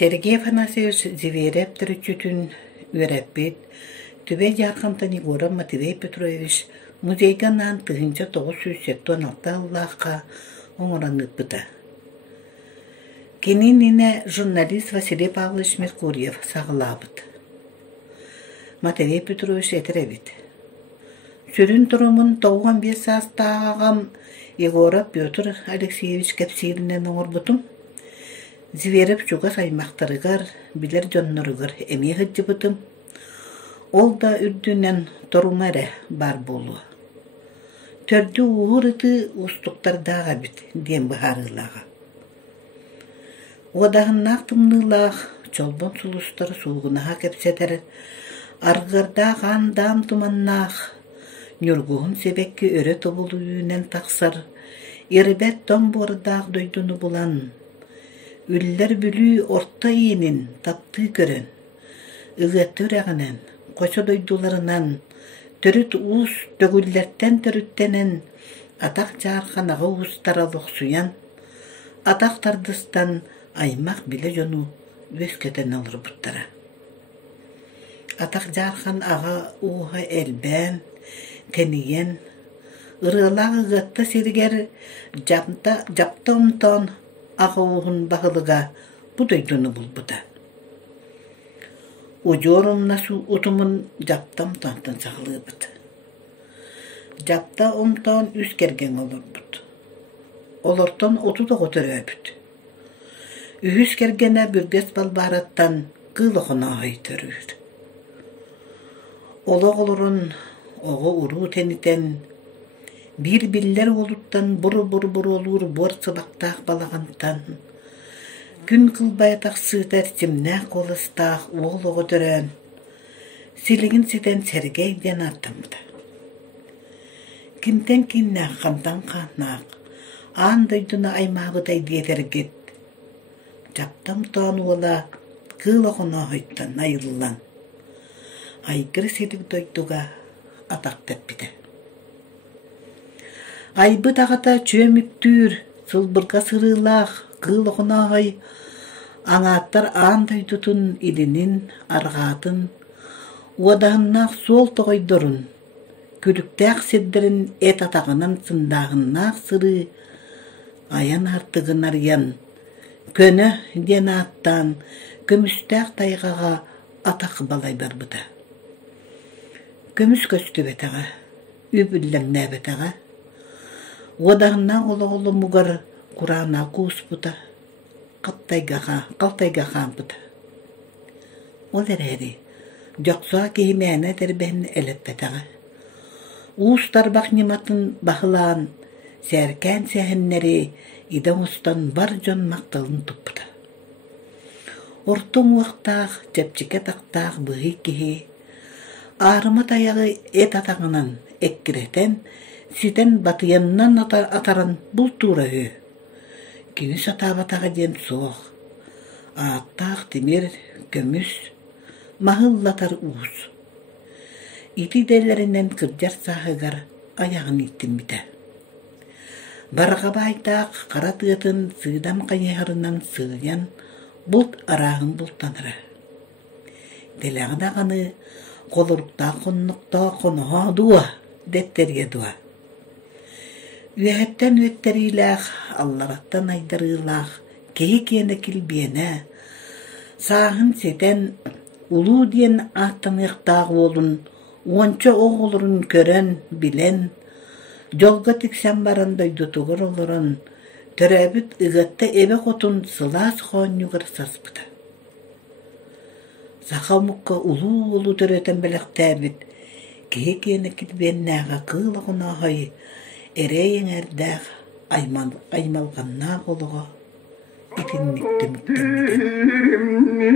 Сергей Афанасьевич Зверев түрүчүтүн үрәппет, Түбе Ярқантан Егоров Матвей Петрович музейганан 1976 Аллахқа оңыранып бұта. Кениніне журналист Василий Павлович Меркурьев сағылабыд. Матвей Петрович әтіребет. Сүрін тұрымын 95 састағам Егоров Петр Алексеевич кәпсейінен оңырбытым. Зверев чуга саймақтарыгар, билер жоннорыгар эми хыджыбытым. Ол да үрдүнен торумаре бар болу. Төрдү уғырыты устуктардага бит, дем бахарылага. Одағыннақ тымнылақ, чолбон сулустар суғынаға кепсетер, арғырдақ андам туманнақ, нүргуғын себекке өрі тобылу үйінен тақсар, ербет том бордақ дойдуну булан, Үллер бүлі орта иенін тапты көрін, үгәтті үрәғінен, қошы дойдуларынан, түріт уыз төгіллерттен түріттенен, атақ жарқанаға уыстаралық суян, атақ тардыстан аймақ біле жону өскетен алыр бұттара. Атақ жарқан аға уға әлбән, кәнейен, ұрылағы ғытты сергер жапта ұмтан, аға оғын бағылыға бұдайдыны бұл бұда. Ожорымна су ұтымын жаптам тантын сағылығы бұд. Жапта ұмтан үскерген олар бұд. Олартан оту да ғотыры өбід. Үскергені бүргес балбараттан қылығына айтырыр. Олақ оларын оғы ұру тенітен Bir-biller oluttan buru olur, bor sıbaqtaq balağanttan. Gün kılbayataq sığtar cimnaq olыстaq oğluğu dörön. Siligin siden sergeyden artamdı. Kimden kinnaq, qamdan qanaq. Andayduna aymağıday diyedergit. Japtam tonu ola kılığına hoyttan ayrılan. Aygır sidik doyduga ataq tepbide. Айбы тағата чөмүктүр, сылбырға сырылақ, қыл оғынағай, аңаттар андай тұтын илінін, арғатын, одағыннақ сол тоғайдырын, күліктәқ седдерін әт атағынан сындағыннақ сыры, аян артығын ариян, көні ден аттан, көмістәқ тайғаға атақ балай бар бұда. Көміс көсті бетаға, үбілләмнә бетаға, Одағына олы мұғыр құрана қуыс бұта, қалтайға қан бұта. Ол әрі, жоқсуа кеймәні дәрбән әліп бәтіға. Уыстар бақниматын бақылан, сәркән сәхіннері идан ұстан бар жон мақталын тұп бұта. Ортың уақтақ, жәпчеке тақтақ бұғы кейі, арымы таяғы әт атағынан әккіретен, Ситен батыяннан атаран бұл тура үй. Күйіс атабатаға ден соқ. Аттақ темір, көміс, мағыллатар уыз. Ити дәлерінен кірдер сағығар аяғын иттім біті. Барға байтақ қара тығытын сыйдам қайығырынан сыйян бұлт арағын бұлттаныры. Дәләғдағаны қолырықта қоннықта қоныға дуа, дәттерге дуа. Үйәттен өттериләқ, аллараттан айдарылақ, кейкені кілбиені, сағын сетен, ұлу ден аттан иқтағы олын, онча оғылырын көрен, білен, жолға тіксен баран дойдутығыр олырын, төрәбіт ұғытты әбі қотын сылас қонюғыр саспыды. Сақамыққа ұлу түретін біліқтәбіт, кейкені кілбиеннәға қылығына ғай, Эрейін әрдәқ аймалғанна қолыға итіннікті мүттімді.